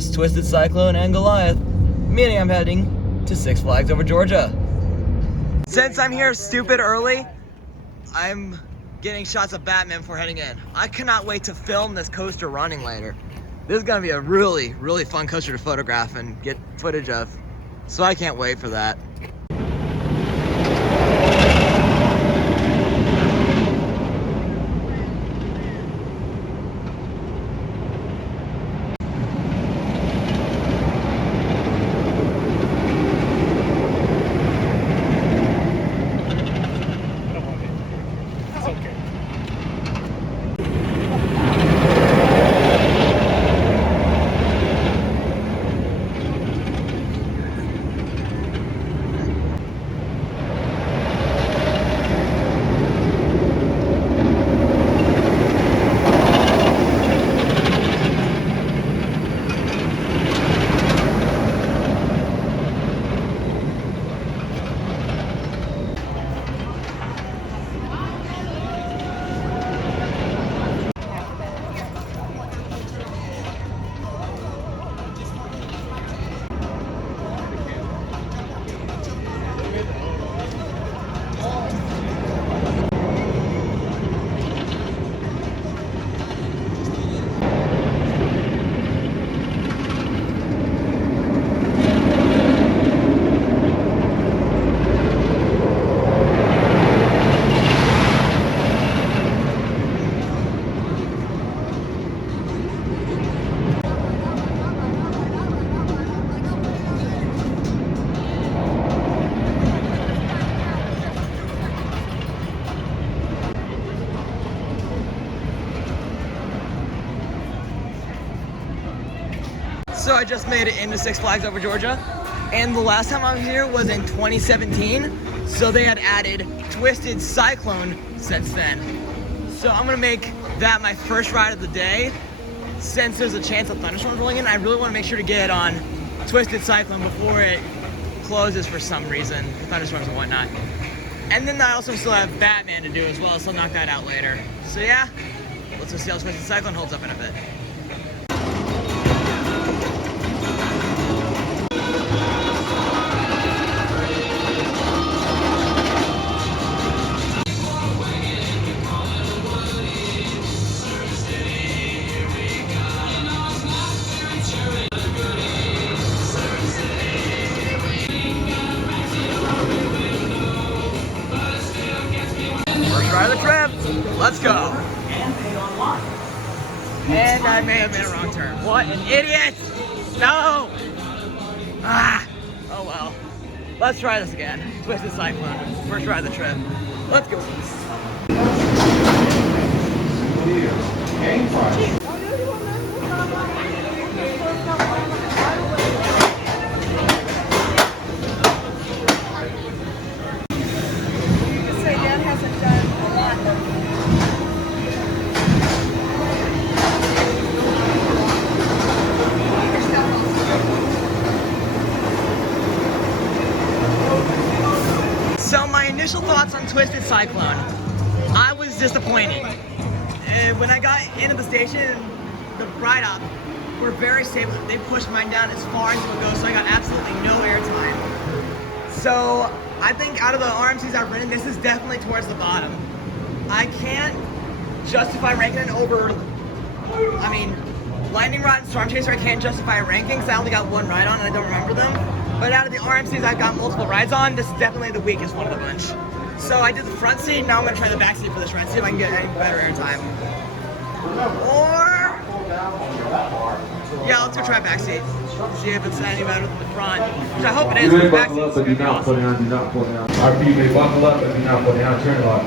Chapters, Twisted Cyclone, and Goliath, meaning I'm heading to Six Flags over Georgia. Since I'm here stupid early, I'm getting shots of Batman before heading in. I cannot wait to film this coaster running later. This is gonna be a really, really fun coaster to photograph and get footage of. So I can't wait for that. So I just made it into Six Flags over Georgia, and the last time I was here was in 2017, so they had added Twisted Cyclone since then. So I'm gonna make that my first ride of the day. Since there's a chance of thunderstorms rolling in, I really wanna make sure to get on Twisted Cyclone before it closes for some reason, thunderstorms and whatnot. And then I also still have Batman to do as well, so I'll knock that out later. So yeah, let's go see how Twisted Cyclone holds up in a bit. Try the trip. Let's go. And I may have made a wrong turn. What an idiot! No! Ah! Oh well. Let's try this again. Twisted Cyclone. First ride of the trip. Let's go. So my initial thoughts on Twisted Cyclone, I was disappointed. When I got into the station, the ride up were very stable. They pushed mine down as far as it would go, so I got absolutely no airtime. So I think out of the RMCs I've ridden, this is definitely towards the bottom. I can't justify ranking it over, Lightning Rod and Storm Chaser I can't justify ranking because I only got one ride on and I don't remember them. But out of the RMCs I've got multiple rides on, this is definitely the weakest one of the bunch. So I did the front seat, now I'm gonna try the back seat for this ride, see if I can get any better airtime. Or, yeah, let's go try back seat. See if it's any better than the front, which I hope it is. You may buckle up, but do not pull down, do not pull down. RP, you may buckle up, but do not pull down, turn lock.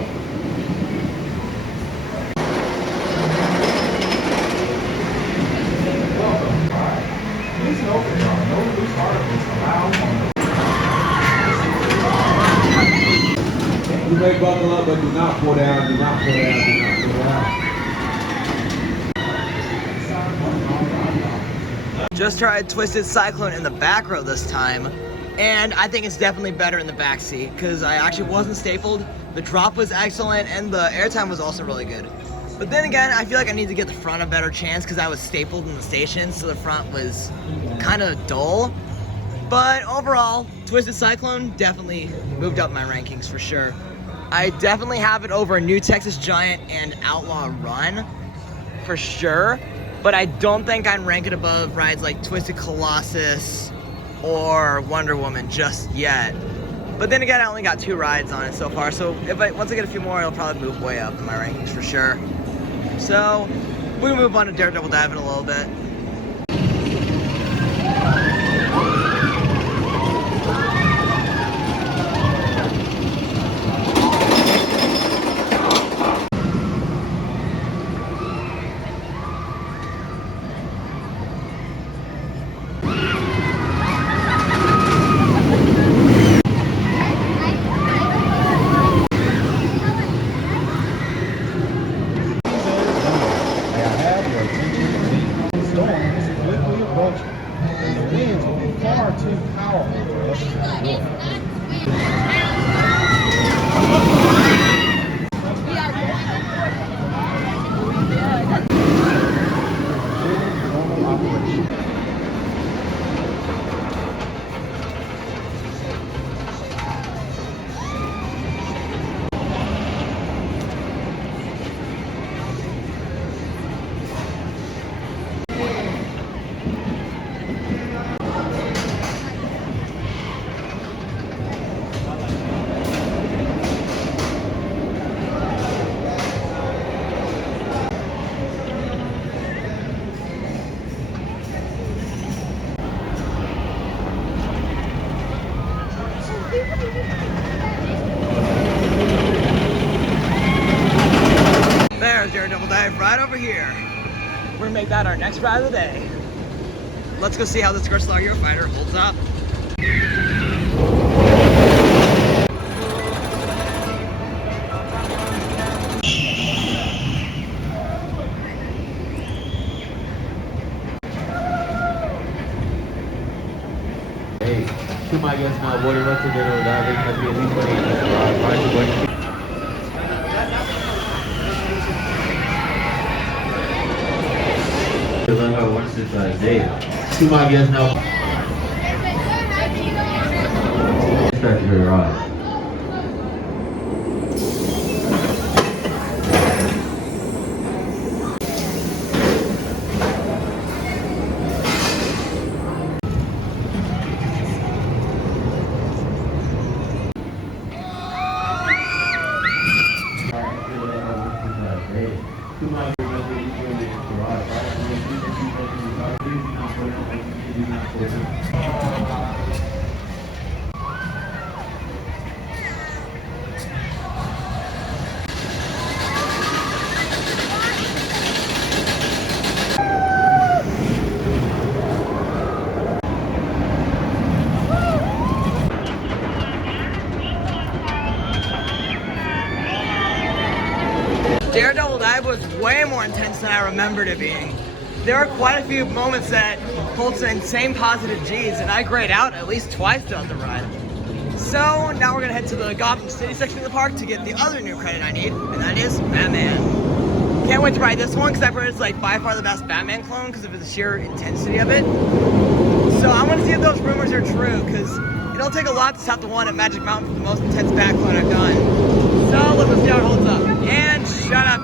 You may buckle up, but do not pull down, do not pull down, do not pull down. Just tried Twisted Cyclone in the back row this time, and I think it's definitely better in the back seat because I actually wasn't stapled. The drop was excellent, and the airtime was also really good. But then again, I feel like I need to get the front a better chance because I was stapled in the station, so the front was kind of dull. But overall, Twisted Cyclone definitely moved up my rankings for sure. I definitely have it over New Texas Giant and Outlaw Run for sure, but I don't think I'd rank it above rides like Twisted Colossus or Wonder Woman just yet. But then again, I only got 2 rides on it so far, so once I get a few more, it'll probably move way up in my rankings for sure. So we'll move on to Daredevil Dive in a little bit. There's Daredevil Dive right over here. We're gonna make that our next ride of the day. Let's go see how this Star Hero Fighter holds up. Hey, to my guests now, boarding up to Daredevil Dive, has been at least 1 inch to ride. Learn how to watch this day. To my guests now. Start to your ride. Daredevil Dive was way more intense than I remembered it being. There were quite a few moments that pulled some insane positive G's, and I grayed out at least twice throughout the ride. So now we're gonna head to the Gotham City section of the park to get the other new credit I need, and that is Batman. Can't wait to ride this one because I've heard it's like by far the best Batman clone because of the sheer intensity of it. So I want to see if those rumors are true because it'll take a lot to top the one at Magic Mountain for the most intense Bat clone I've done. So let's see how it holds up. And shut up.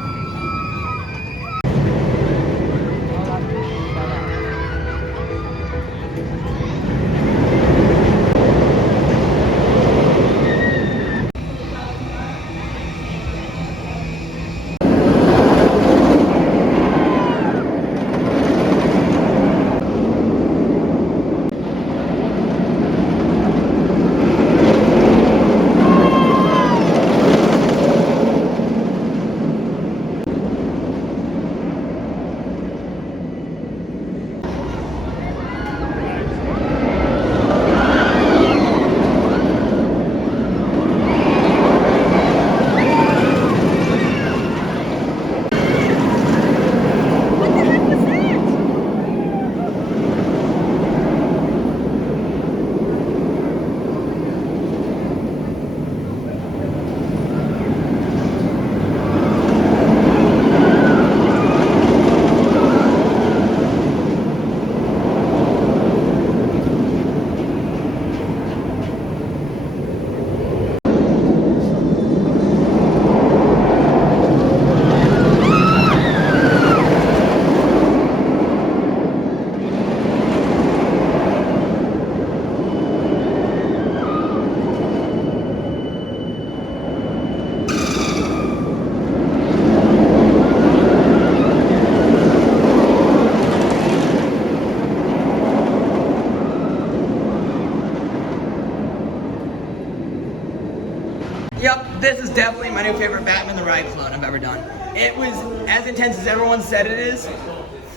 Yep, this is definitely my new favorite Batman the Ride float I've ever done. It was as intense as everyone said it is.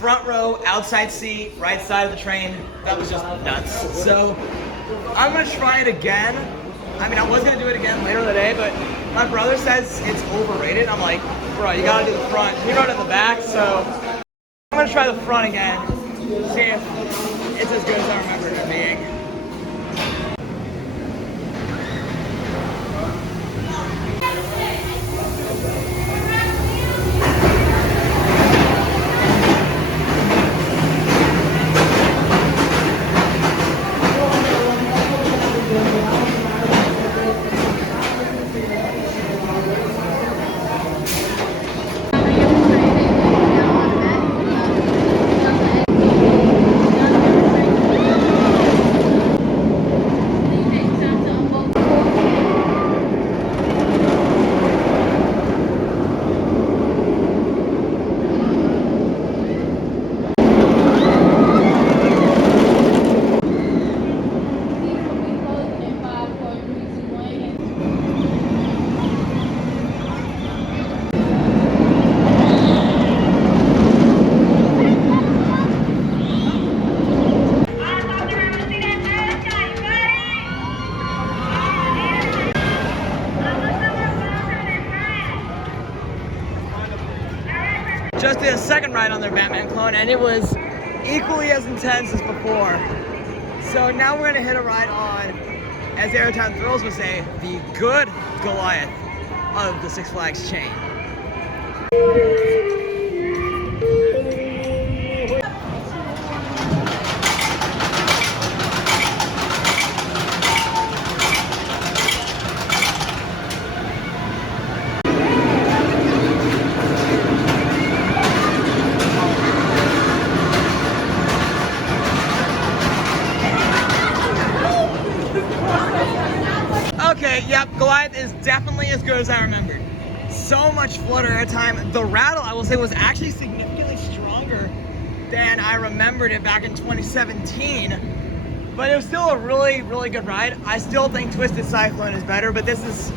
Front row, outside seat, right side of the train. That was just nuts. So I'm gonna try it again. I mean, I was gonna do it again later in the day, but my brother says it's overrated. I'm like, bro, you gotta do the front. He rode in the back, so I'm gonna try the front again. See if it's as good as I remember it being. Just did a second ride on their Batman clone, and it was equally as intense as before. So now we're gonna hit a ride on, as Airtime Thrills would say, the good Goliath of the Six Flags chain. Okay, yep, Goliath is definitely as good as I remembered. So much flutter airtime. The rattle, I will say, was actually significantly stronger than I remembered it back in 2017. But it was still a really, really good ride. I still think Twisted Cyclone is better, but this is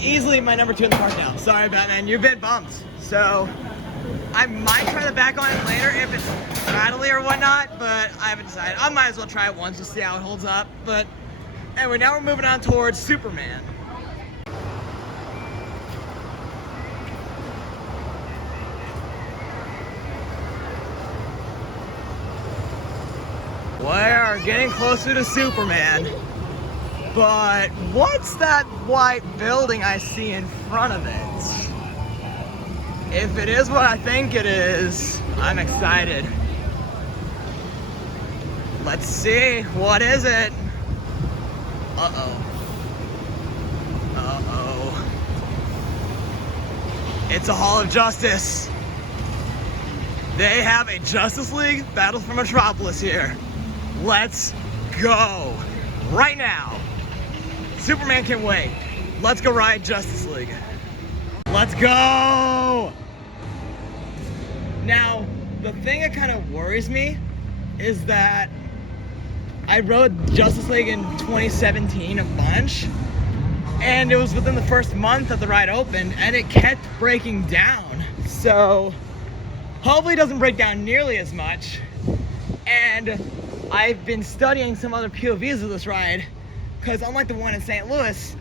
easily my number 2 in the park now. Sorry, Batman, you've been bumped. So I might try the back on it later if it's rattly or whatnot, but I haven't decided. I might as well try it once to see how it holds up. But anyway, now we're moving on towards Superman. We're getting closer to Superman. But what's that white building I see in front of it? If it is what I think it is, I'm excited. Let's see, what is it? Uh-oh. Uh-oh. It's a Hall of Justice. They have a Justice League Battle for Metropolis here. Let's go. Right now. Superman can wait. Let's go ride Justice League. Let's go. Now, the thing that kind of worries me is that I rode Justice League in 2017 a bunch, and it was within the first month that the ride opened, and it kept breaking down. So hopefully it doesn't break down nearly as much. And I've been studying some other POVs of this ride, because unlike the one in St. Louis,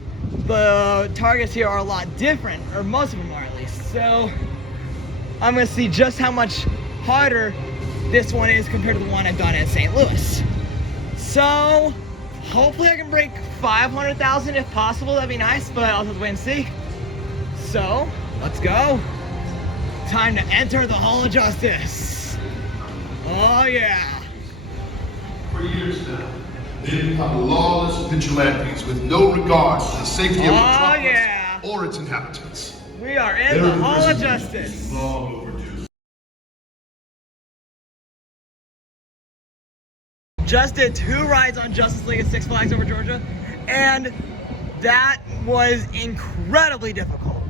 the targets here are a lot different, or most of them are at least. So I'm gonna see just how much harder this one is compared to the one I've done in St. Louis. So hopefully I can break 500,000 if possible. That'd be nice, but I'll have to wait and see. So let's go. Time to enter the Hall of Justice. Oh yeah. For years now, they've become lawless vigilantes with no regard for the safety of Metropolis or its inhabitants. We are in the Hall of Justice. Long overdue. Just did 2 rides on Justice League at Six Flags over Georgia, and that was incredibly difficult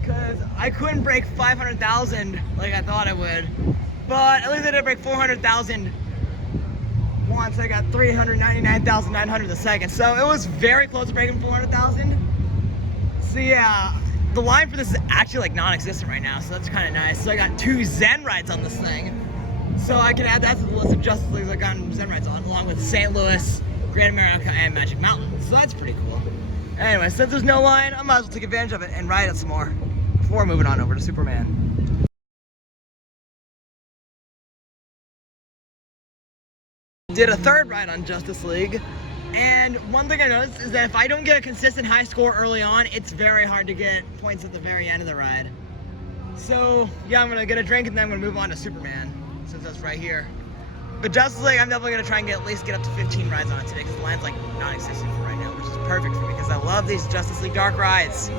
because I couldn't break 500,000 like I thought I would, but at least I did break 400,000 once. I got 399,900 the second, so it was very close to breaking 400,000, So yeah, the line for this is actually like non-existent right now, so that's kind of nice. So I got 2 Zen rides on this thing. So I can add that to the list of Justice Leagues I got Zen rides on, along with St. Louis, Grand America, and Magic Mountain. So that's pretty cool. Anyway, since there's no line, I might as well take advantage of it and ride it some more before moving on over to Superman. Did a 3rd ride on Justice League, and one thing I noticed is that if I don't get a consistent high score early on, it's very hard to get points at the very end of the ride. So yeah, I'm gonna get a drink and then I'm gonna move on to Superman, since that's right here. But Justice League, I'm definitely gonna try and at least get up to 15 rides on it today, because the line's like non-existent for right now, which is perfect for me, because I love these Justice League Dark rides.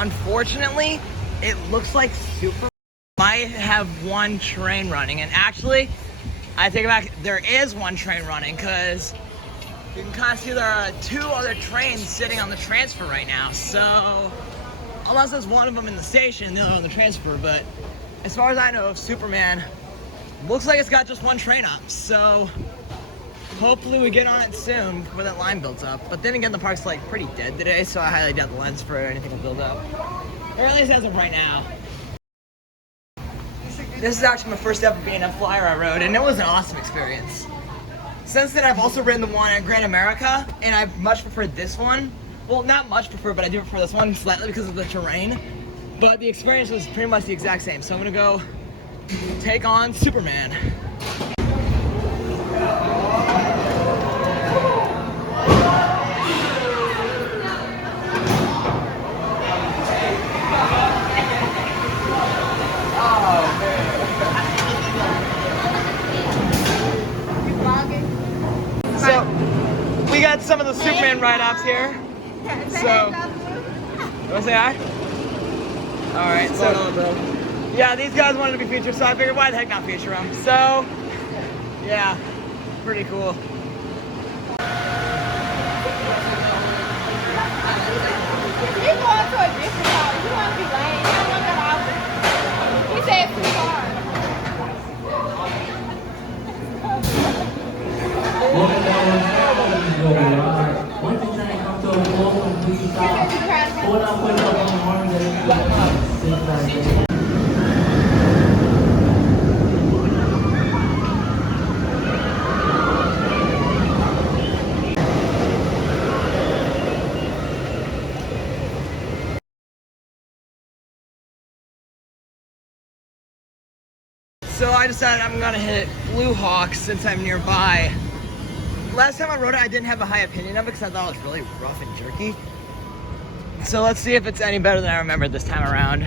Unfortunately, it looks like Super might have 1 train running, and actually, I take it back, there is 1 train running, because you can kind of see there are 2 other trains sitting on the transfer right now. So, unless there's one of them in the station and the other on the transfer, but as far as I know, Superman looks like it's got just 1 train up. So, hopefully we get on it soon before that line builds up. But then again, the park's like pretty dead today, so I highly doubt the line's for anything to build up. Or at least as of right now. This is actually my first ever being a flyer I rode, and it was an awesome experience. Since then, I've also ridden the one at Grand America, and I much preferred this one. Well, not much prefer, but I do prefer this one slightly because of the terrain. But the experience was pretty much the exact same. So I'm gonna go take on Superman. So, we got some of the Superman ride-offs here. So, you wanna say hi? Alright, so, yeah, these guys wanted to be featured, so I figured why the heck not feature them. So, yeah, pretty cool. He's going to a different car. You want to be lame. You don't want that office. He said it's too far. Once the train comes to a full complete stop, pull up, put it up on the arms and then So I decided I'm gonna hit Blue Hawk since I'm nearby. Last time I rode it, I didn't have a high opinion of it because I thought it was really rough and jerky. So let's see if it's any better than I remembered this time around.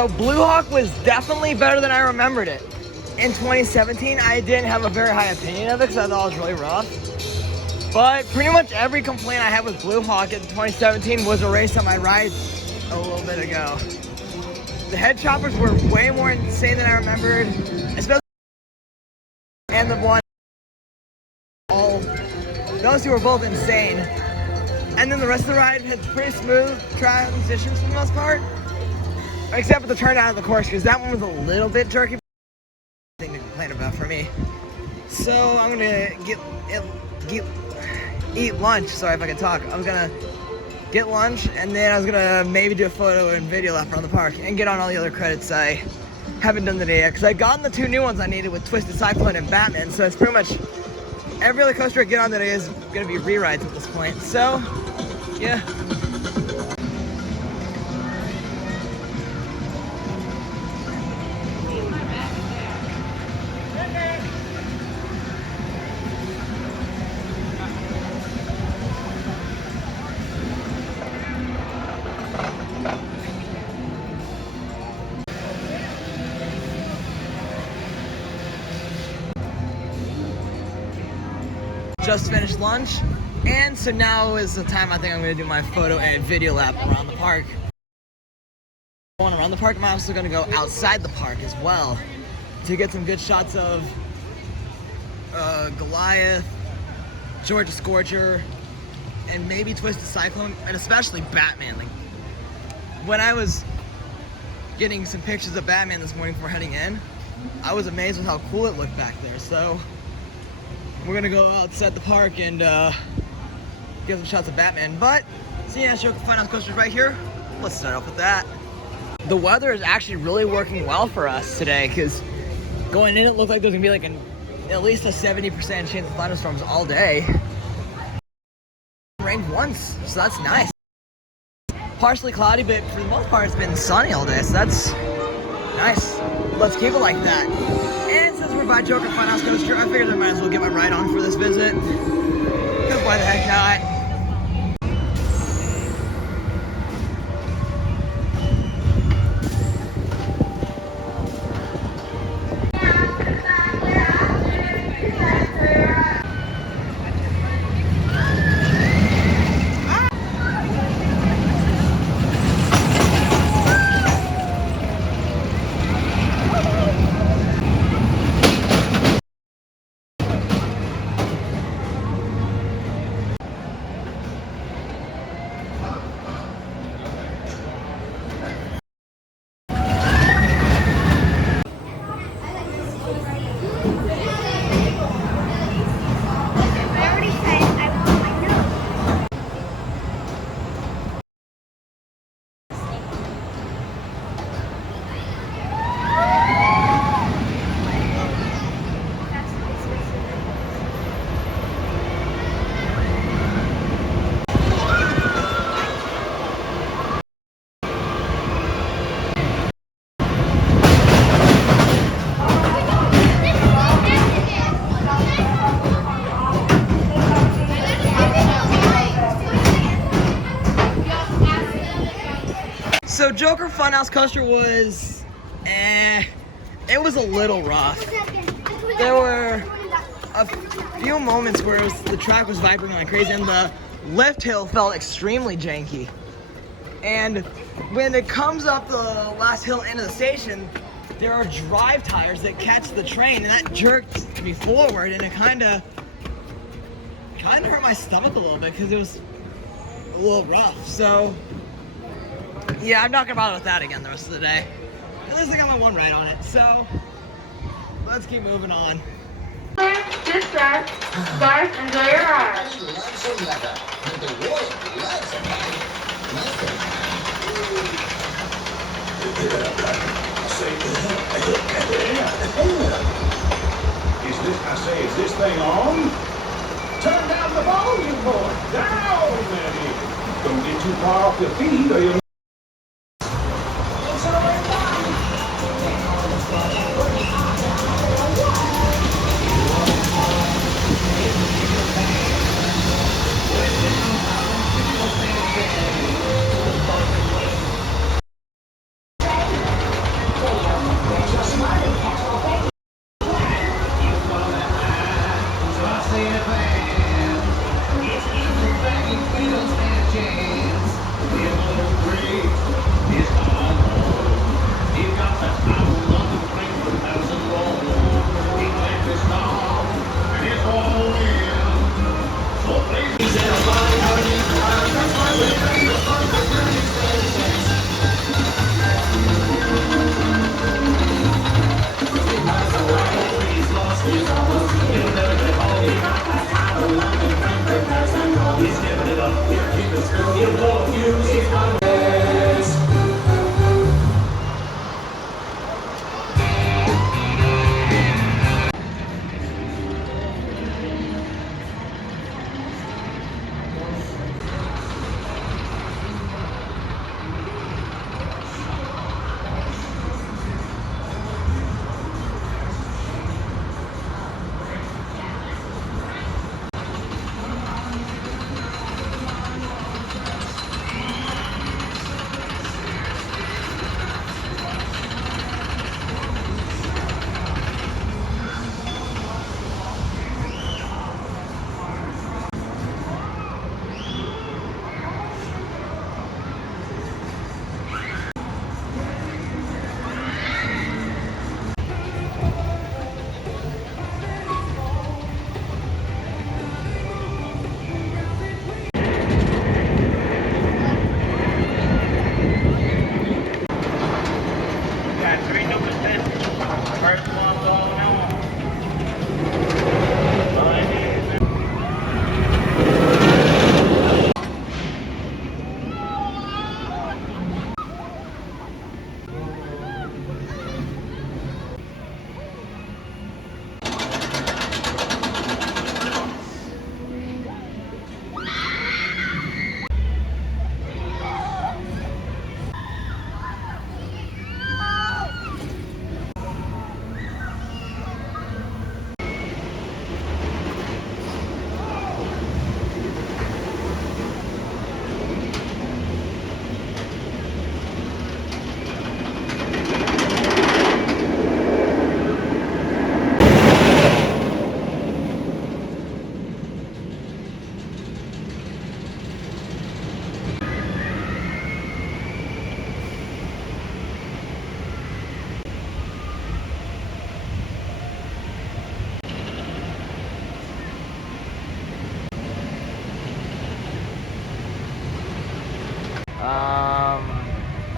So Blue Hawk was definitely better than I remembered it. In 2017, I didn't have a very high opinion of it because I thought it was really rough. But pretty much every complaint I had with Blue Hawk in 2017 was erased on my ride a little bit ago. The head choppers were way more insane than I remembered, especially and the one. Those two were both insane. And then the rest of the ride had pretty smooth transitions for the most part. Except for the turn out of the course, because that one was a little bit jerky. Thing to complain about for me. So I'm gonna eat lunch. Sorry if I can talk. I was gonna get lunch, and then I was gonna maybe do a photo and video lap around the park and get on all the other credits I haven't done today yet. Because I've gotten the 2 new ones I needed with Twisted Cyclone and Batman. So it's pretty much every other coaster I get on today is gonna be rewrites at this point. So yeah. Just finished lunch, and so now is the time I think I'm going to do my photo and video lap around the park. Going around the park, I'm also going to go outside the park as well to get some good shots of Goliath, Georgia Scorcher, and maybe Twisted Cyclone, and especially Batman. Like, when I was getting some pictures of Batman this morning before heading in, I was amazed with how cool it looked back there. So we're gonna go outside the park and get some shots of Batman. But seeing as Joker Funhouse coaster's right here, let's start off with that. The weather is actually really working well for us today, because going in it looked like there's gonna be like at least a 70% chance of thunderstorms all day. It rained once, so that's nice. Partially cloudy, but for the most part it's been sunny all day, so that's nice. Let's keep it like that. And since we're by Joker Funhouse Coaster, I figured I might as well get my ride on for this visit. Because why the heck not? So Joker Funhouse Coaster was, it was a little rough. There were a few moments where the track was vibrating like crazy, and the lift hill felt extremely janky. And when it comes up the last hill into the station, there are drive tires that catch the train, and that jerked me forward, and it kind of hurt my stomach a little bit because it was a little rough. So yeah, I'm not gonna bother with that again the rest of the day. At least I got my one ride on it, so let's keep moving on. Dispatch, guys, enjoy your ride. Is this thing on? Turn down the volume, boy. Down, baby. Don't get too far off your feet or you'll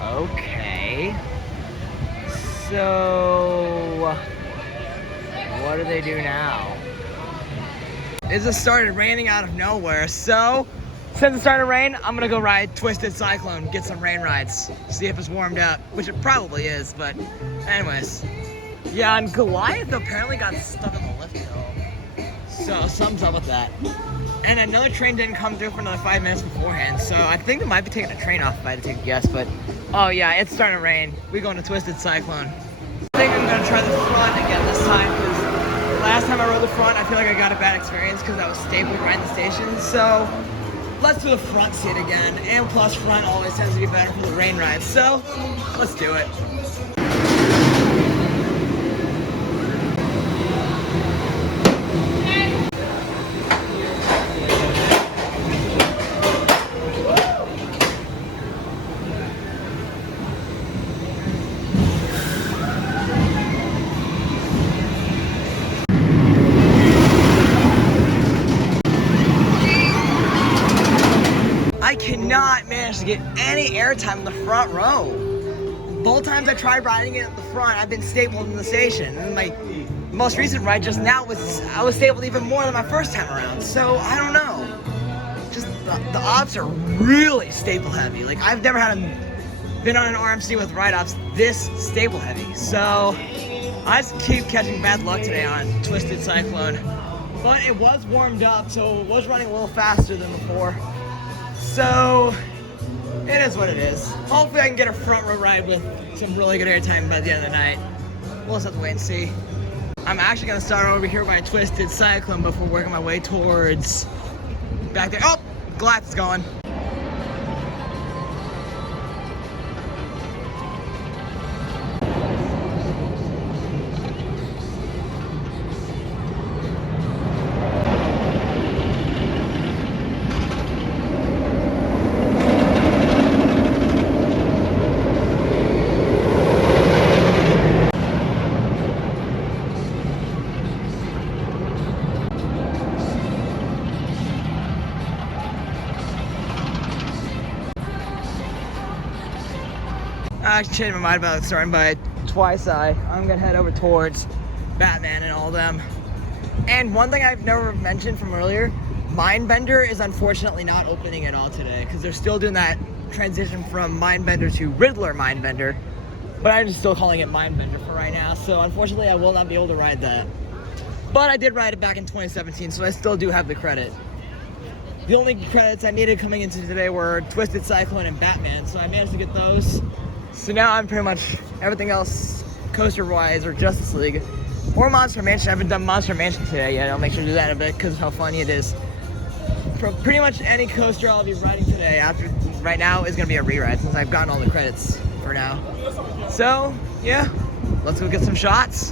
Okay. So, what do they do now? It just started raining out of nowhere, so since it started to rain, I'm gonna go ride Twisted Cyclone, get some rain rides, see if it's warmed up, which it probably is, but anyways. Yeah, and Goliath apparently got stuck in the lift hill, so something's up with that. And another train didn't come through for another 5 minutes beforehand, so I think they might be taking a train off if I had to take a guess, but oh yeah, it's starting to rain. We're going to Twisted Cyclone. I think I'm gonna try the front again this time, because last time I rode the front, I feel like I got a bad experience because I was stapled right in the station, so let's do the front seat again, and plus front always tends to be better for the rain rides, so let's do it. I cannot manage to get any airtime in the front row. Both times I tried riding it at the front, I've been stapled in the station. And my most recent ride just now I was stapled even more than my first time around. So I don't know. Just the ops are really staple heavy. Like I've never been on an RMC with ride ops this staple heavy. So I just keep catching bad luck today on Twisted Cyclone. But it was warmed up, so it was running a little faster than before. So, it is what it is. Hopefully I can get a front row ride with some really good airtime by the end of the night. We'll just have to wait and see. I'm actually going to start over here by Twisted Cyclone before working my way towards back there. Oh! Goliath is going. I actually changed my mind about starting by Twice Eye. I'm gonna head over towards Batman and all them. And one thing I've never mentioned from earlier, Mindbender is unfortunately not opening at all today because they're still doing that transition from Mindbender to Riddler Mindbender. But I'm just still calling it Mindbender for right now. So unfortunately, I will not be able to ride that. But I did ride it back in 2017, so I still do have the credit. The only credits I needed coming into today were Twisted Cyclone and Batman, so I managed to get those. So now I'm pretty much everything else coaster-wise or Justice League or Monster Mansion. I haven't done Monster Mansion today yet. I'll make sure to do that in a bit because of how funny it is. For pretty much any coaster I'll be riding today right now is going to be a re-ride since I've gotten all the credits for now. So, yeah, let's go get some shots.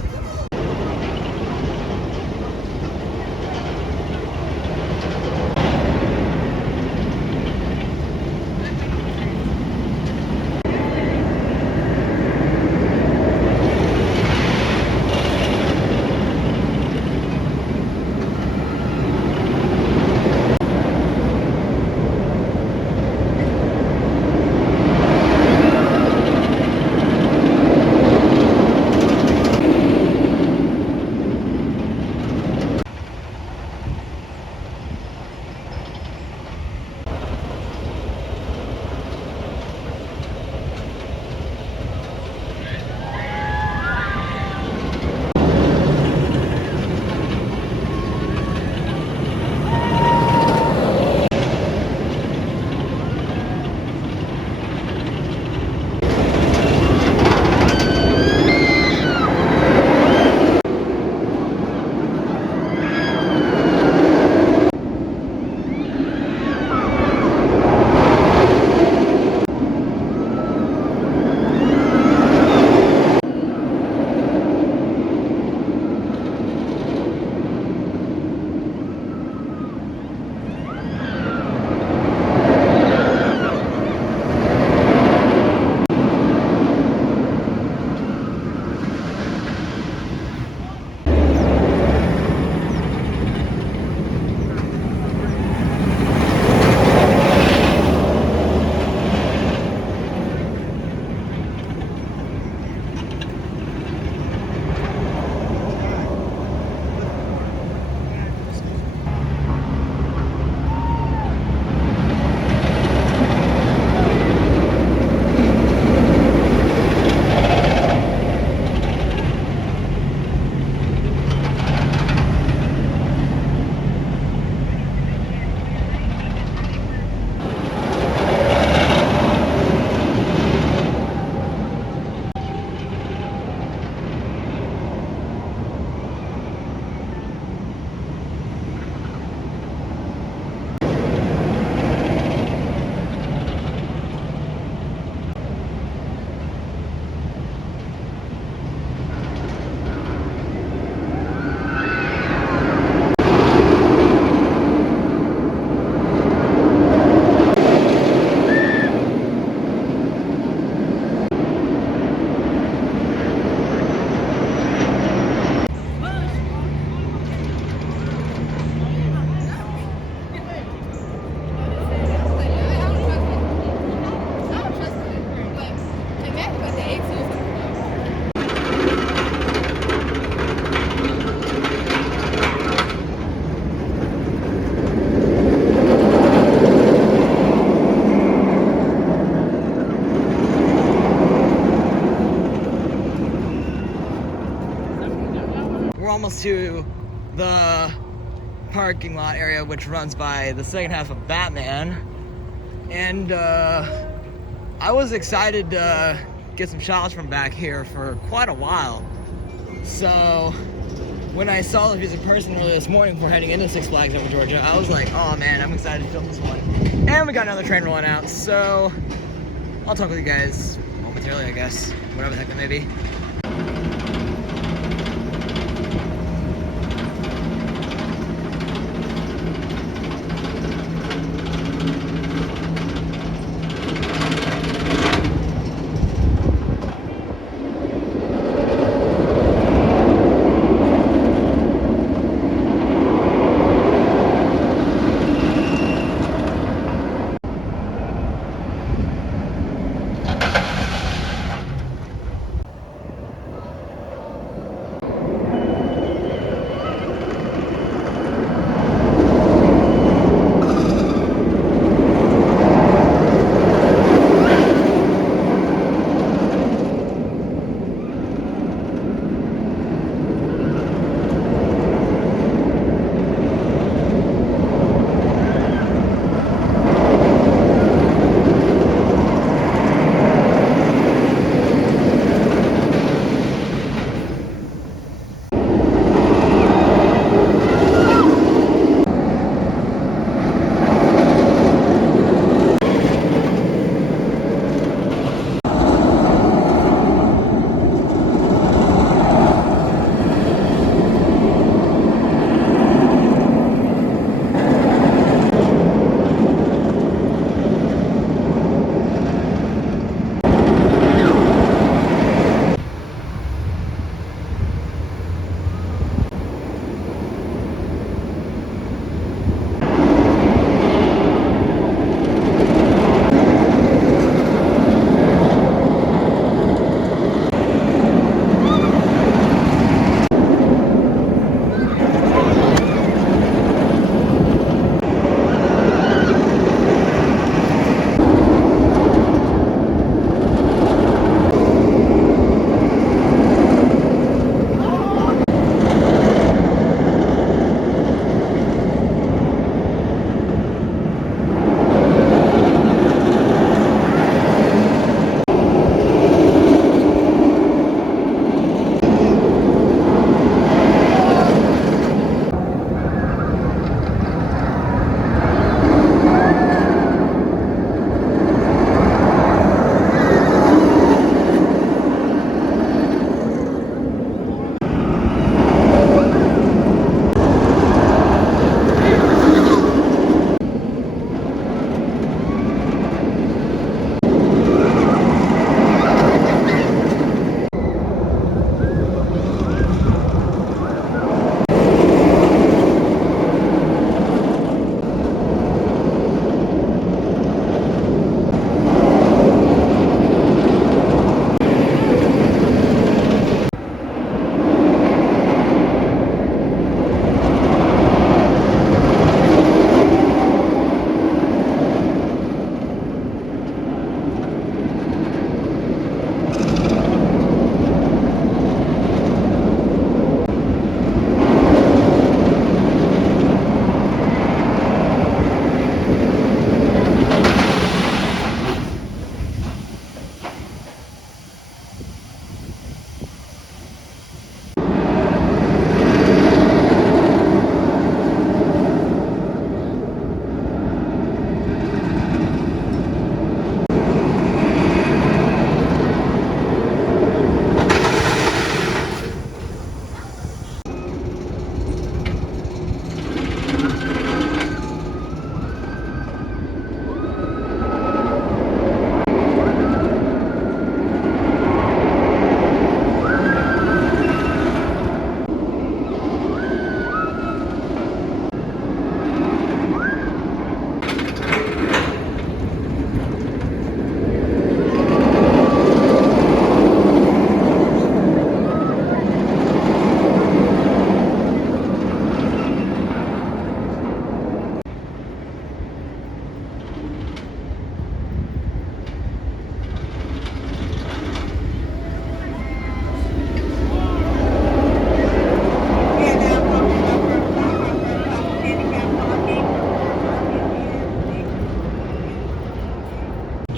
Almost to the parking lot area which runs by the second half of Batman, and I was excited to get some shots from back here for quite a while. So when I saw the views in person earlier this morning before heading into Six Flags over Georgia, I was like, oh man, I'm excited to film this one. And we got another train rolling out, so I'll talk with you guys momentarily, I guess, whatever the heck it may be.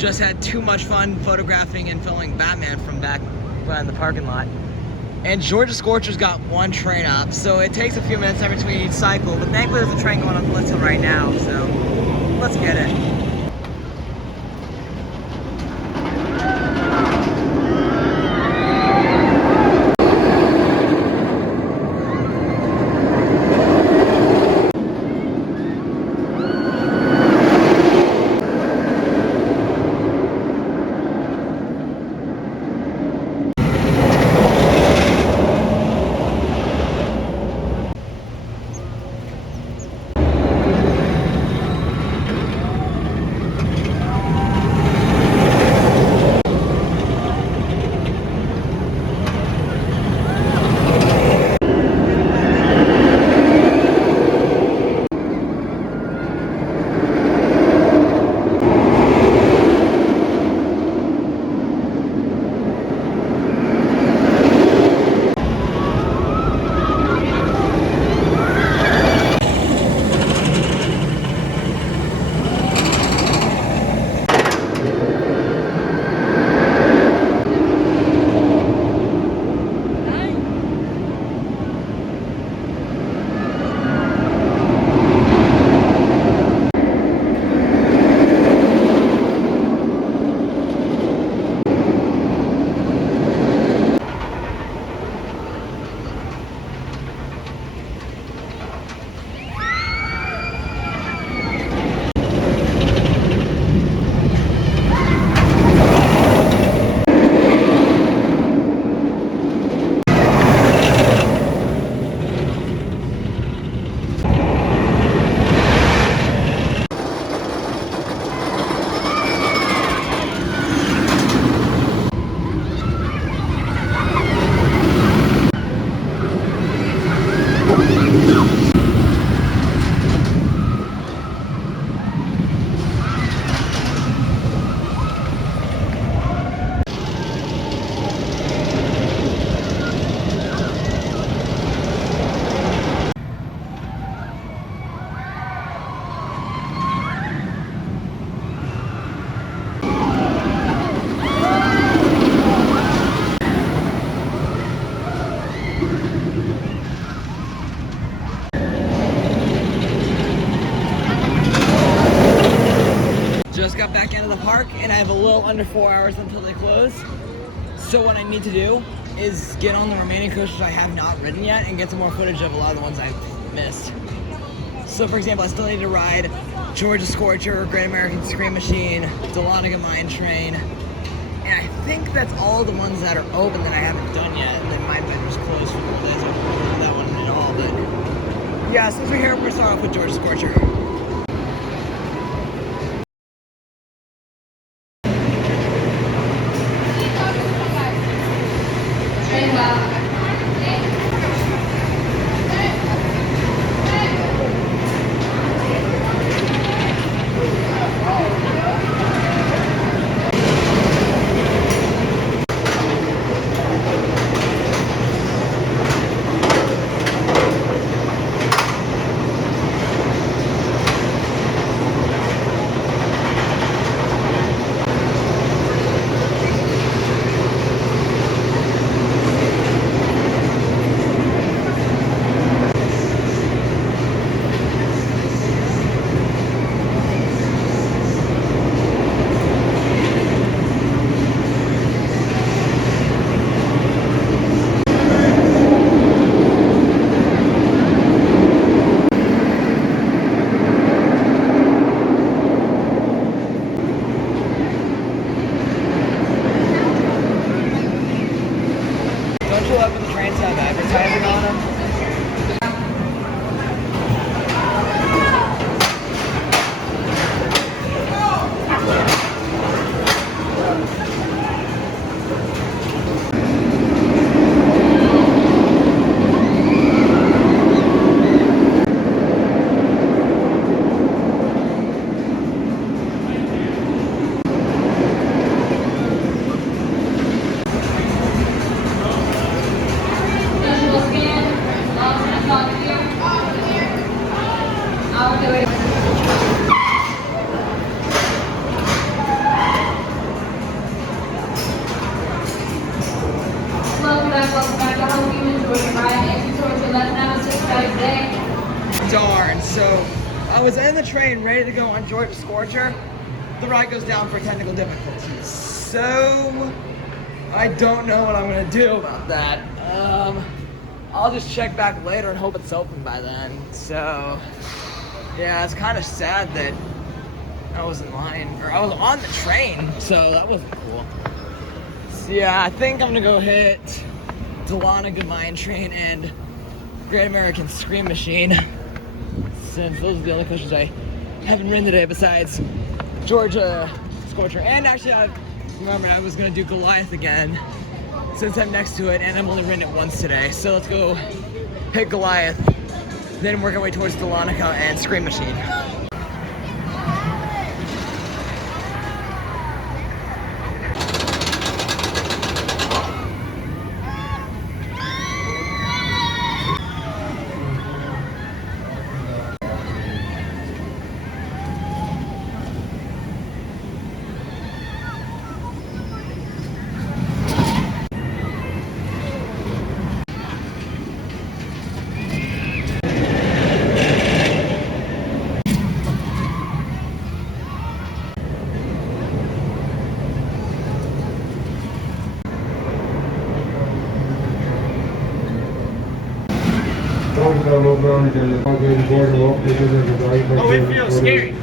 just had too much fun photographing and filming Batman from back behind the parking lot. And Georgia Scorcher's got one train up, so it takes a few minutes in between each cycle, but thankfully there's a train going on Blitzen right now, so let's get it. Just got back into the park and I have a little under 4 hours until they close. So what I need to do is get on the remaining coasters I have not ridden yet and get some more footage of a lot of the ones I've missed. So for example, I still need to ride Georgia Scorcher, Great American Scream Machine, Dahlonega Mine Train, and I think that's all the ones that are open that I haven't done yet. And then Mine Bender's closed for a couple days. I haven't done that one at all, but yeah, since we're here, we're gonna start off with Georgia Scorcher. train ready to go on Georgia Scorcher. The ride goes down for technical difficulties. So I don't know what I'm gonna do about that. I'll just check back later and hope it's open by then. So yeah, it's kind of sad that I was in line, or I was on the train, so that wasn't cool. So yeah, I think I'm gonna go hit Dahlonega Mine Train and Great American Scream Machine, since those are the only coasters I haven't ridden today besides Georgia Scorcher. And actually, I remember I was gonna do Goliath again since I'm next to it, and I'm only ridden it once today. So let's go hit Goliath, then work our way towards Dahlonega and Scream Machine. Oh, it feels scary.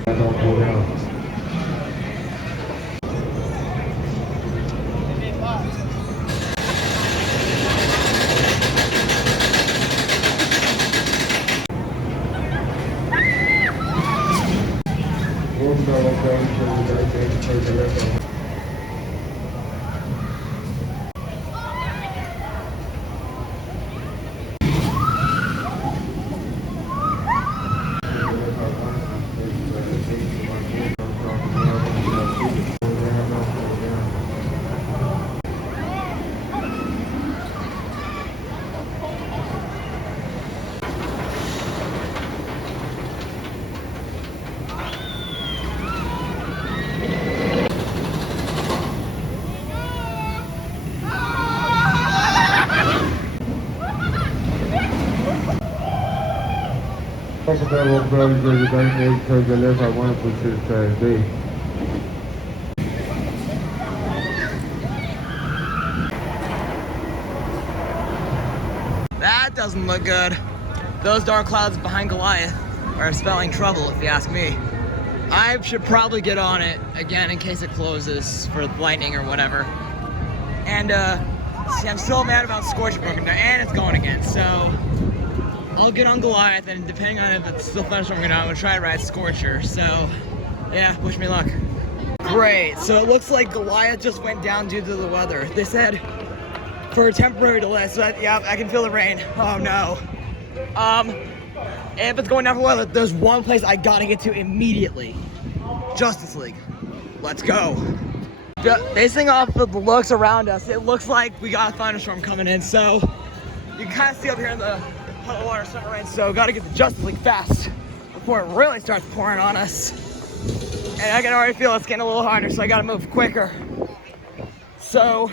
That doesn't look good. Those dark clouds behind Goliath are spelling trouble, if you ask me. I should probably get on it again in case it closes for lightning or whatever. And see, I'm still mad about Scorcher broken down, and it's going again. So I'll get on Goliath, and depending on if it's still thunderstorming or not, I'm gonna try to ride Scorcher. So yeah, wish me luck. Great, so it looks like Goliath just went down due to the weather. They said for a temporary delay, so yeah, I can feel the rain. Oh no. If it's going down for weather, there's one place I gotta get to immediately. Justice League. Let's go. Basing off of the looks around us, it looks like we got a thunderstorm coming in, so you can kind of see up here in the puddle of water, summer rain, so gotta get to Justice League fast before it really starts pouring on us. And I can already feel it's getting a little harder, so I gotta move quicker. So,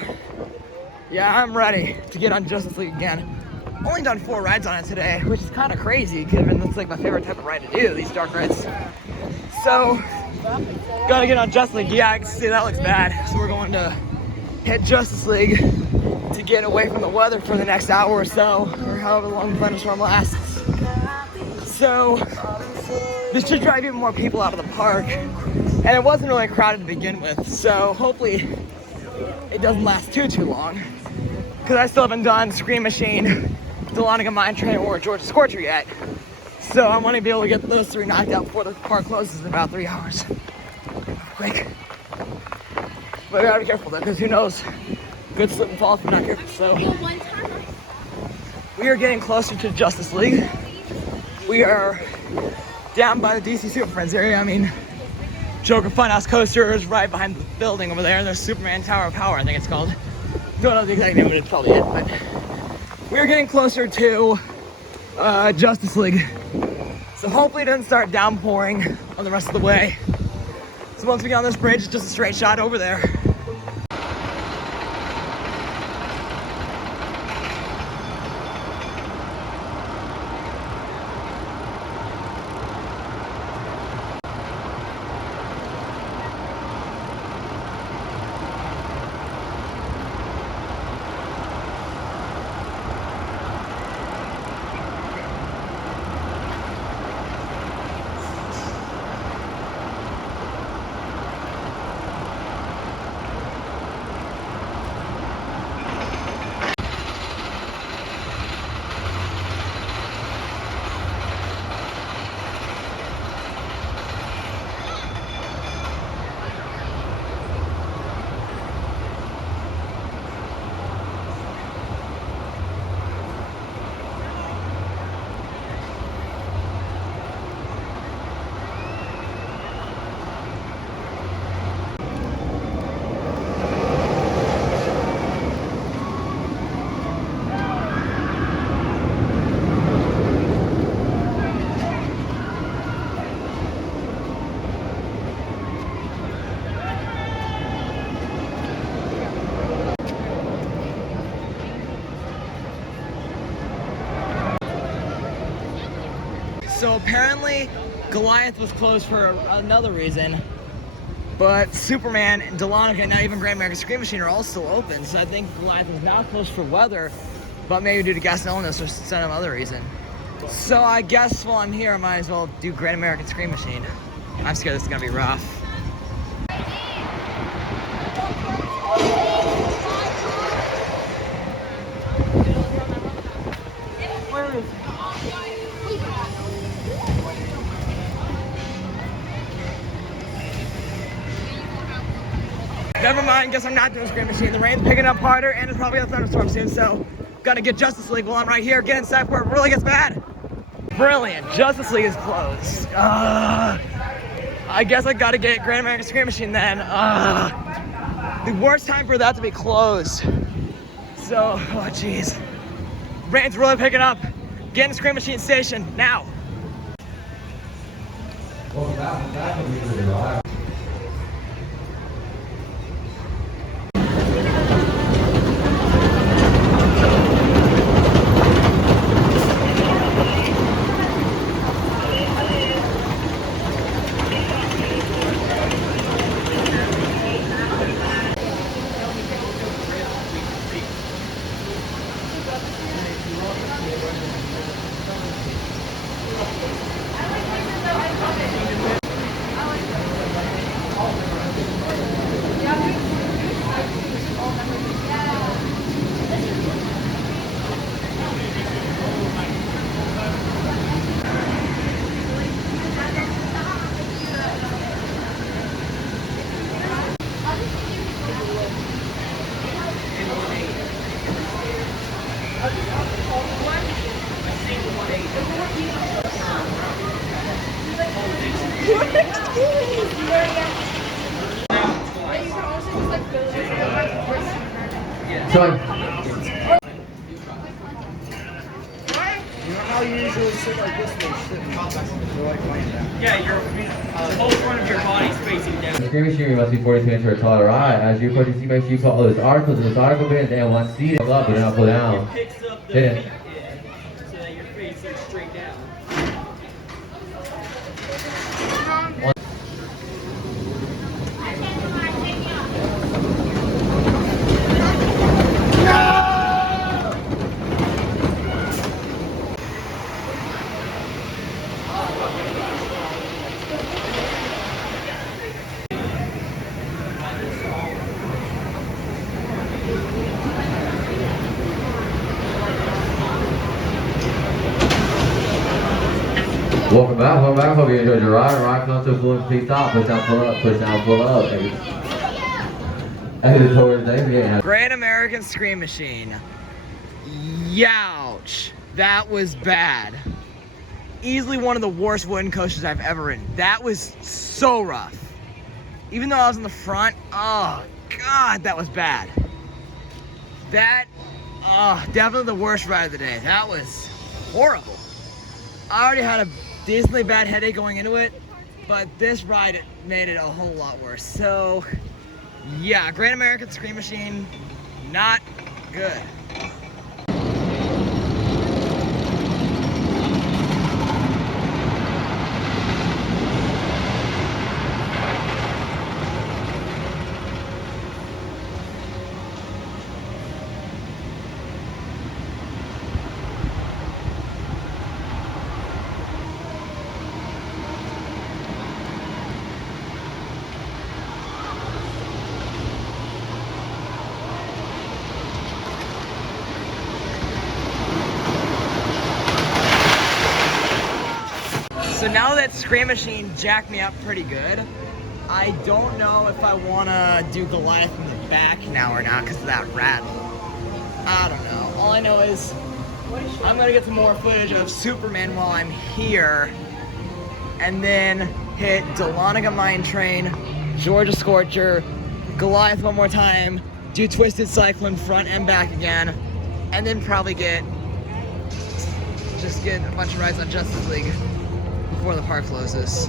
yeah, I'm ready to get on Justice League again. Only done 4 rides on it today, which is kind of crazy, given that's like my favorite type of ride to do, these dark rides. So, gotta get on Justice League. Yeah, I can see that looks bad. So we're going to hit Justice League to get away from the weather for the next hour or so, or however long the thunderstorm lasts. So, this should drive even more people out of the park. And it wasn't really crowded to begin with, so hopefully it doesn't last too long. Because I still haven't done Scream Machine, Dahlonega Mine Train, or Georgia Scorcher yet. So I want to be able to get those 3 knocked out before the park closes in about 3 hours. Quick. But I gotta be careful though, because who knows? Good slip and fall if you're not careful. So we are getting closer to Justice League. We are down by the DC Super Friends area. I mean, Joker Funhouse coaster is right behind the building over there. There's Superman Tower of Power, I think it's called. Don't know the exact name, but it's probably it. But we're getting closer to Justice League. So hopefully it doesn't start downpouring on the rest of the way. So once we get on this bridge, it's just a straight shot over there. apparently Goliath was closed for another reason, but Superman, Dahlonega, and now even Grand American Scream Machine are all still open. So I think Goliath is not closed for weather, but maybe due to gas and illness or some other reason. So I guess while I'm here, I might as well do Grand American Scream Machine. I'm scared this is gonna be rough. Never mind, guess I'm not doing Scream Machine. The rain's picking up harder and it's probably a thunderstorm soon, so gotta get Justice League while I'm right here, get inside before it really gets bad. Brilliant, Justice League is closed. I guess I gotta get Grand American Scream Machine then. The worst time for that to be closed. So, oh jeez. Rain's really picking up. Get in Scream Machine Station, now. Sorry. How you usually sit like this way, Yeah, your whole front of your body facing down. The Scream Machine must be 42 inches or taller. Right. As you approach, make sure you put all those articles in those article bins and one seat up, but not pull down. It picks up the Hit it. feet so that you're facing straight down. Welcome back. Hope you enjoyed your ride. Ride comes to a full and complete stop. Push down, pull up, push down, pull up. Exit towards the exit. Grand American Scream Machine. Youch. That was bad. Easily one of the worst wooden coasters I've ever ridden. That was so rough. Even though I was in the front, oh God, that was bad. That, definitely the worst ride of the day. That was horrible. I already had a decently bad headache going into it, but this ride made it a whole lot worse. So, yeah, Grand American Scream Machine, not good. So now that Scream Machine jacked me up pretty good, I don't know if I want to do Goliath in the back now or not because of that rattle. I don't know. All I know is I'm going to get some more footage of Superman while I'm here, and then hit Dahlonega Mine Train, Georgia Scorcher, Goliath one more time, do Twisted Cyclone front and back again, and then probably just get a bunch of rides on Justice League before the park closes.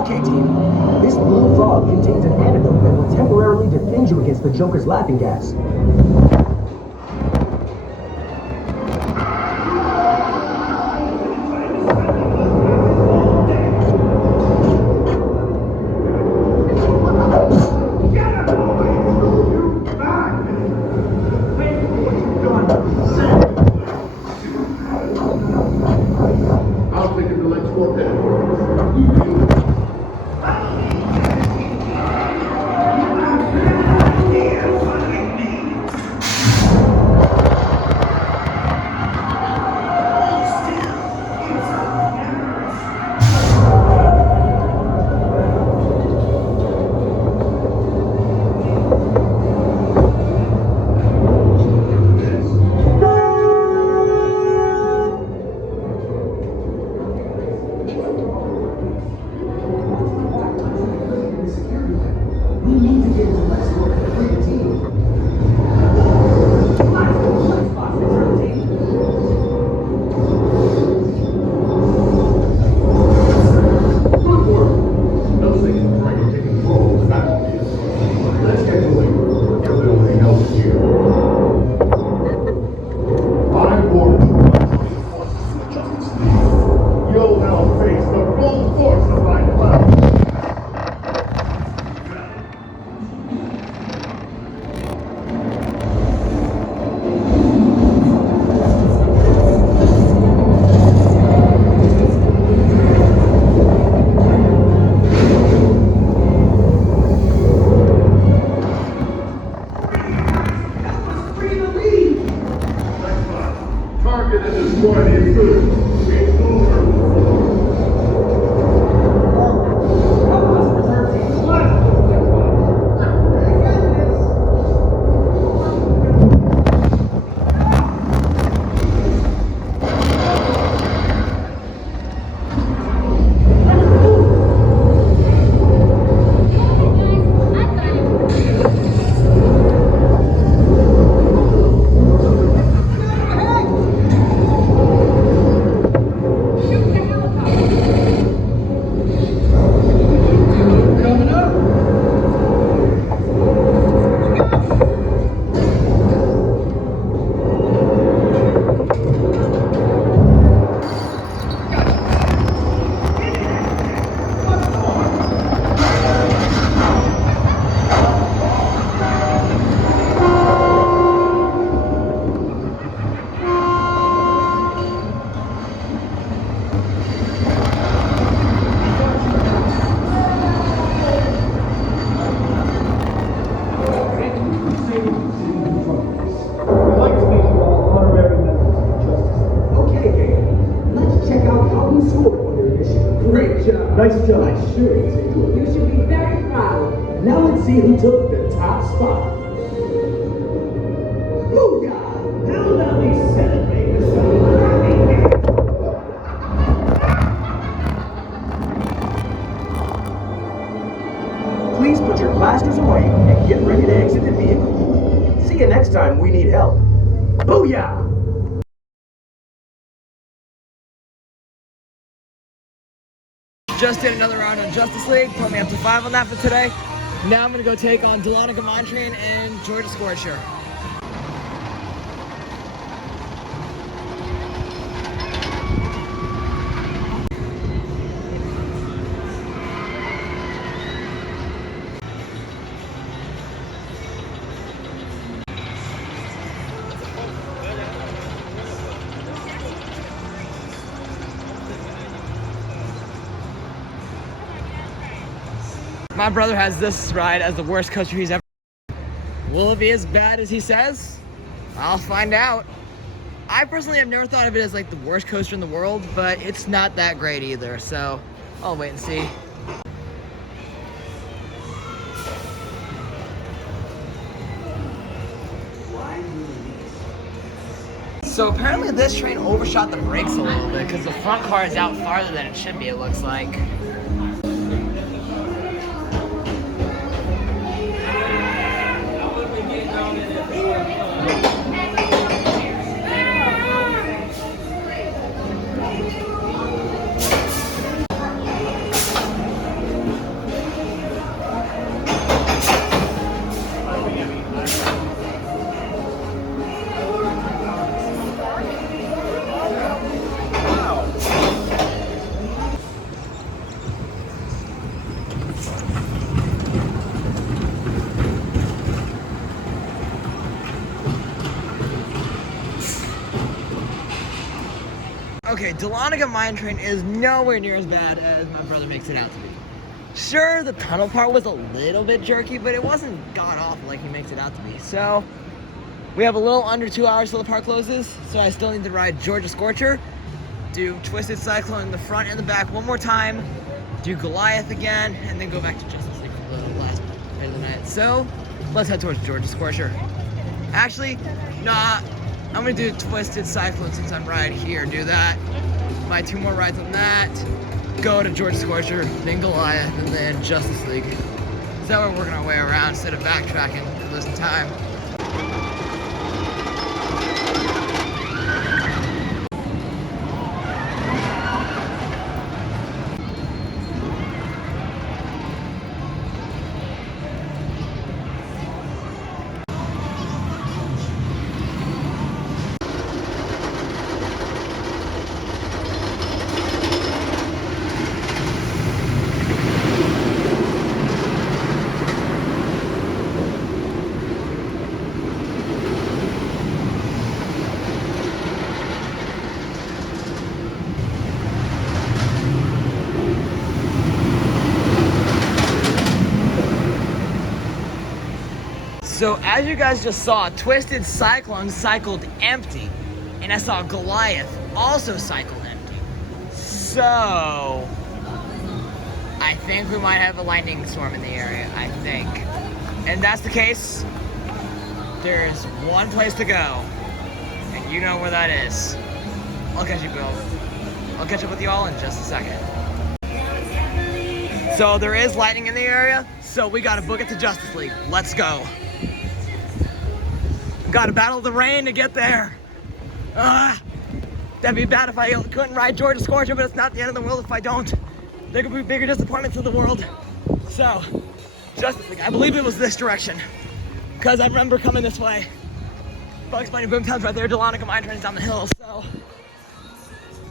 Okay, team. This blue frog contains an antidote that will temporarily defend you against the Joker's laughing gas. I'll take it to Lex Cortez. You deal with it. Good work. No saying trying to take control of the battlefield. Let's get going. Everything else is here. I warn you about joining forces in the Justice League. You'll now face the full force of my plan. Target and destroy the intruder. It's over. Okay, gang. Let's check out how you scored on your mission. Great job. Nice job. I sure it's into it. You should be very proud. Now let's see who took the top spot. Booyah! How about we celebrate with some Please put your blasters away and get ready to exit the vehicle. See you next time we need help. Booyah! Just did another round of Justice League, put me up to 5 on that for today. Now I'm gonna go take on Delonica Montrain and Georgia Scorcher. My brother has this ride as the worst coaster he's ever. Will it be as bad as he says? I'll find out. I personally have never thought of it as like the worst coaster in the world, but it's not that great either, so I'll wait and see. So apparently this train overshot the brakes a little bit because the front car is out farther than it should be, it looks like. Okay, Dahlonega Mine Train is nowhere near as bad as my brother makes it out to be. Sure, the tunnel part was a little bit jerky, but it wasn't god-awful like he makes it out to be. So, we have a little under 2 hours till the park closes, so I still need to ride Georgia Scorcher, do Twisted Cyclone in the front and the back one more time, do Goliath again, and then go back to Justice League for the last night of the night. So, let's head towards Georgia Scorcher. Actually, nah, I'm gonna do Twisted Cyclone since I'm right here. Do that. My 2 more rides on that. Go to Georgia Scorcher, then Goliath, and then Justice League. So that way we're working our way around instead of backtracking and losing time. So as you guys just saw, Twisted Cyclone cycled empty, and I saw Goliath also cycle empty. So I think we might have a lightning storm in the area, I think. And that's the case, there's one place to go, and you know where that is. I'll catch you both. I'll catch up with you all in just a second. So there is lightning in the area, so we gotta book it to Justice League. Let's go. Gotta battle the rain to get there. That'd be bad if I couldn't ride Georgia Scorcher, but it's not the end of the world if I don't. There could be bigger disappointments in the world. So, Justice League, I believe it was this direction, because I remember coming this way. Bugs Bunny Boomtown's right there, Dahlonega Mine Train's down the hill, so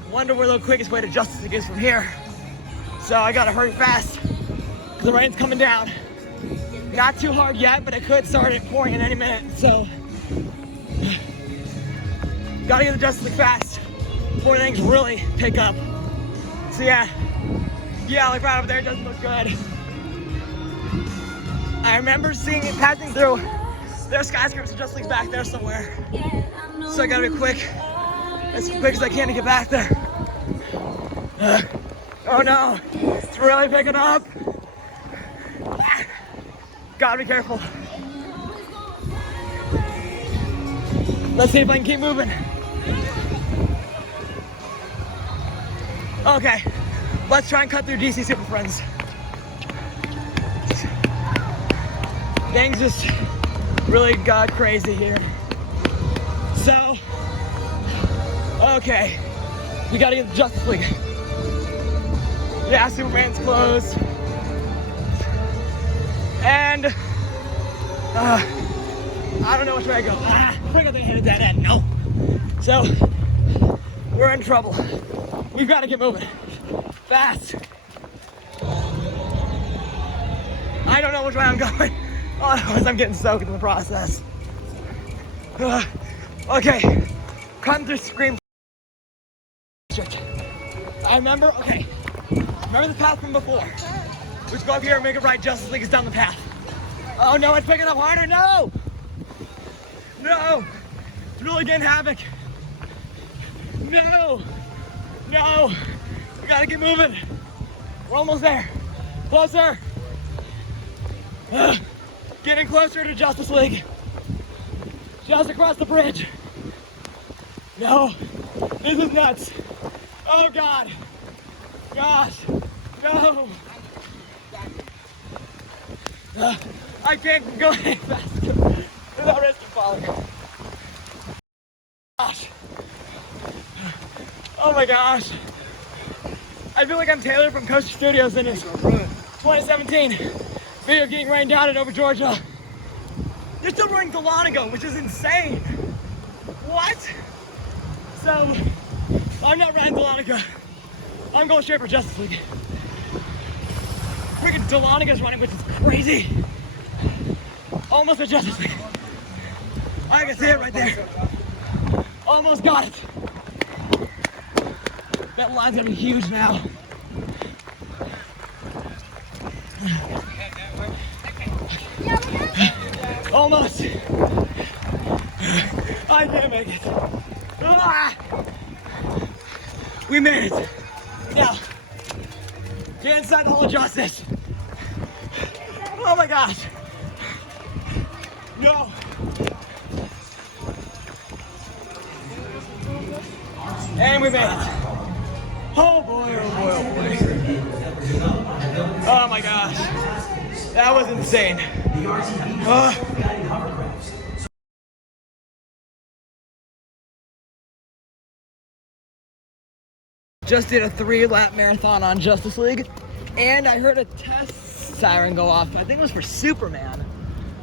wonder where the quickest way to Justice League is from here. So I gotta hurry fast, because the rain's coming down. Not too hard yet, but it could start pouring in any minute, so gotta get to Justice League fast before things really pick up. So yeah, like right over there, it doesn't look good. I remember seeing it passing through. There's skyscrapers and Justice League's back there somewhere. So I gotta be quick, as quick as I can to get back there. Oh no, it's really picking up. Gotta be careful. Let's see if I can keep moving. Okay, let's try and cut through DC Super Friends. Things just really got crazy here. So, okay, we gotta get to Justice League. Yeah, Superman's closed. And, I don't know which way I go. I think I headed that end, no. So, we're in trouble. We've got to get moving. Fast. I don't know which way I'm going. Otherwise, I'm getting soaked in the process. Okay, cutting through Scream District. I remember, okay, remember the path from before. Let's go up here and make it right. Justice League is down the path. Oh no, it's picking up harder, no! No! It's really getting havoc. No! No! We gotta get moving. We're almost there. Closer. Getting closer to Justice League. Just across the bridge. No, this is nuts. Oh God. Gosh, no. I can't go any faster without risking falling. Gosh. Oh my gosh. I feel like I'm Taylor from Coaster Studios in his 2017 video getting rained down in over Georgia. They're still running Dahlonega, which is insane. What? So, I'm not riding Dahlonega. I'm going straight for Justice League. Freaking Dahlonega running, which is crazy. Almost at Justice League. I can see it right there. Almost got it. That line's gonna be huge now. Almost. I can't make it. Ah! We made it. Now, get inside the Hall of Justice. Oh my gosh. No. And we made it. Oh boy, oh boy, oh boy. Oh my gosh. That was insane. Just did a 3-lap marathon on Justice League, and I heard a test siren go off. I think it was for Superman.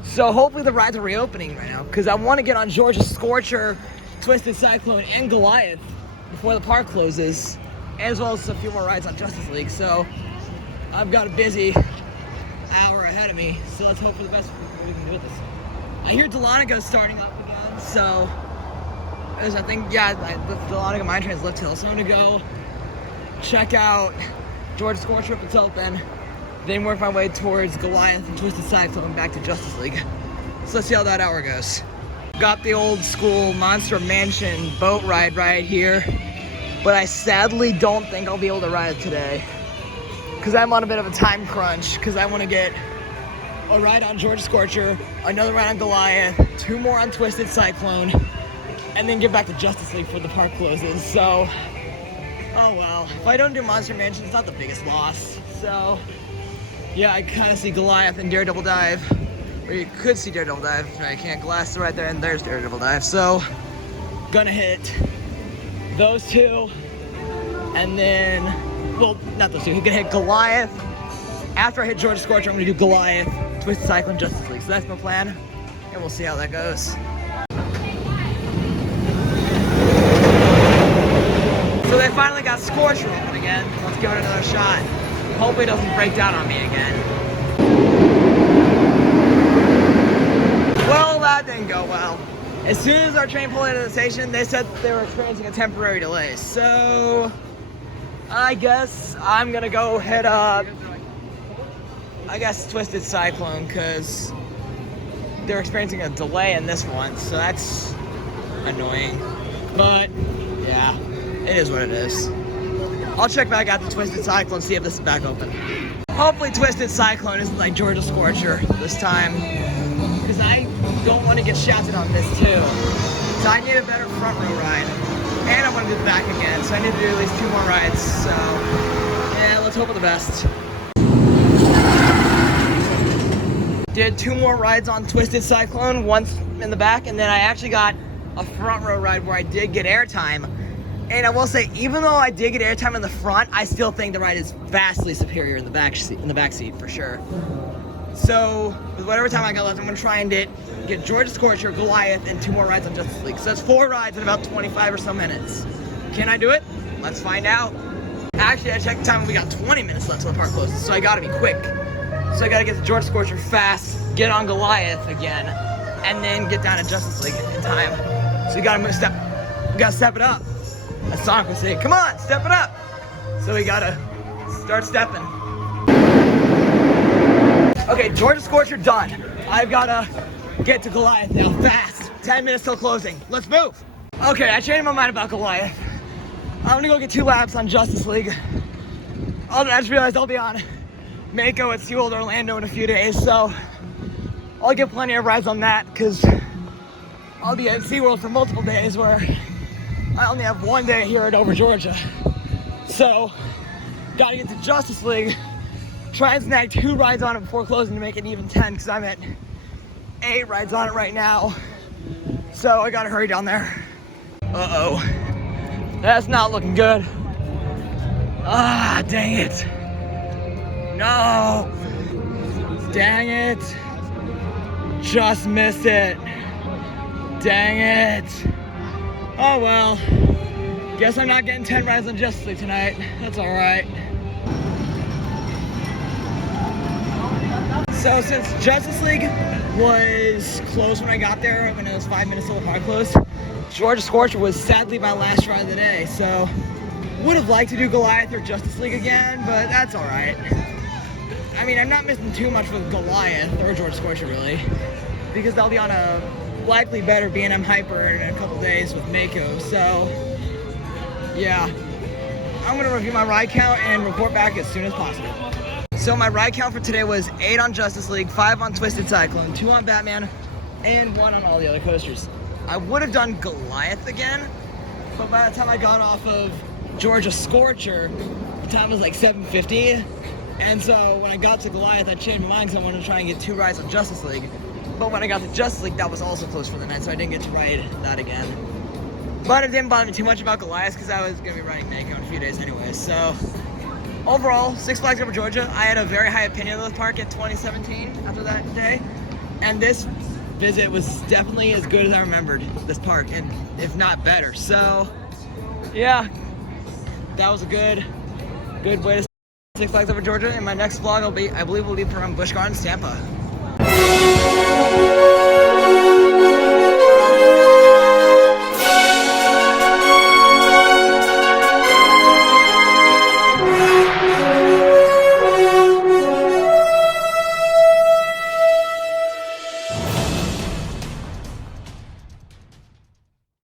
So hopefully the rides are reopening right now, because I want to get on Georgia's Scorcher, Twisted Cyclone, and Goliath before the park closes, as well as a few more rides on Justice League. So I've got a busy hour ahead of me, so let's hope for the best we can do with this. I hear Delonico's starting up again, so I think, yeah, the Delonico Mine Train's Lift Hill, so I'm gonna go check out Georgia Scorcher if it's open, then work my way towards Goliath and Twisted Cyclone back to Justice League. So let's see how that hour goes. Got the old school Monster Mansion boat ride right here, but I sadly don't think I'll be able to ride it today because I'm on a bit of a time crunch, because I want to get a ride on Georgia Scorcher, another ride on Goliath, 2 more on Twisted Cyclone, and then get back to Justice League before the park closes. So, oh well. If I don't do Monster Mansion, it's not the biggest loss. So, yeah, I kind of see Goliath and Daredevil Dive. Or you could see Daredevil Dive. I can't glass right there, and there's Daredevil Dive. So, gonna hit those 2, and then, well, not those 2. He's gonna hit Goliath. After I hit Georgia Scorcher, I'm gonna do Goliath, Twisted Cyclone, Justice League. So that's my plan, and we'll see how that goes. So they finally got Scorcher open again. Let's give it another shot. Hopefully it doesn't break down on me again. Well, that didn't go well. As soon as our train pulled into the station, they said they were experiencing a temporary delay. So I guess I'm gonna go head up, I guess, Twisted Cyclone, because they're experiencing a delay in this one. So that's annoying. But yeah, it is what it is. I'll check back out the Twisted Cyclone, see if this is back open. Hopefully Twisted Cyclone isn't like Georgia Scorcher this time, because I don't want to get shafted on this too. So I need a better front row ride. And I want to do the back again, so I need to do at least 2 more rides. So yeah, let's hope for the best. Did 2 more rides on Twisted Cyclone, once in the back, and then I actually got a front row ride where I did get airtime. And I will say, even though I did get airtime in the front, I still think the ride is vastly superior in the back seat for sure. So with whatever time I got left, I'm gonna try and get Georgia Scorcher, Goliath, and 2 more rides on Justice League. So that's 4 rides in about 25 or so minutes. Can I do it? Let's find out. Actually, I checked the time and we got 20 minutes left till the park closes, so I gotta be quick. So I gotta get to Georgia Scorcher fast, get on Goliath again, and then get down to Justice League in time. So we gotta step it up. As Sonic would say, come on, step it up. So we gotta start stepping. Okay, Georgia Scorcher done. I've gotta get to Goliath now, fast. 10 minutes till closing. Let's move. Okay, I changed my mind about Goliath. I'm gonna go get 2 laps on Justice League. I just realized I'll be on Mako at SeaWorld Orlando in a few days, so I'll get plenty of rides on that, because I'll be at SeaWorld for multiple days where I only have 1 day here at Over Georgia. So, gotta get to Justice League, try and snag 2 rides on it before closing to make it even 10, because I'm at 8 rides on it right now. So I gotta hurry down there. Uh-oh. That's not looking good. Ah, dang it. No. Dang it. Just missed it. Dang it. Oh well. Guess I'm not getting 10 rides on Justice League tonight. That's alright. So since Justice League was closed when I got there, when it was 5 minutes till the park closed, Georgia Scorcher was sadly my last ride of the day. So would have liked to do Goliath or Justice League again, but that's all right. I mean, I'm not missing too much with Goliath or George Scorcher really, because they'll be on a likely better B&M Hyper in a couple days with Mako. So yeah, I'm gonna review my ride count and report back as soon as possible. So my ride count for today was 8 on Justice League, 5 on Twisted Cyclone, 2 on Batman, and 1 on all the other coasters. I would have done Goliath again, but by the time I got off of Georgia Scorcher, the time was like 7:50. And so when I got to Goliath, I changed my mind because I wanted to try and get 2 rides on Justice League. But when I got to Justice League, that was also closed for the night, so I didn't get to ride that again. But it didn't bother me too much about Goliath because I was going to be riding Mako in a few days anyway. So overall, Six Flags Over Georgia, I had a very high opinion of the park in 2017 after that day. And this visit was definitely as good as I remembered this park, and if not better. So yeah, that was a good way to Six Flags Over Georgia. And my next vlog I believe will be from Busch Gardens, Tampa.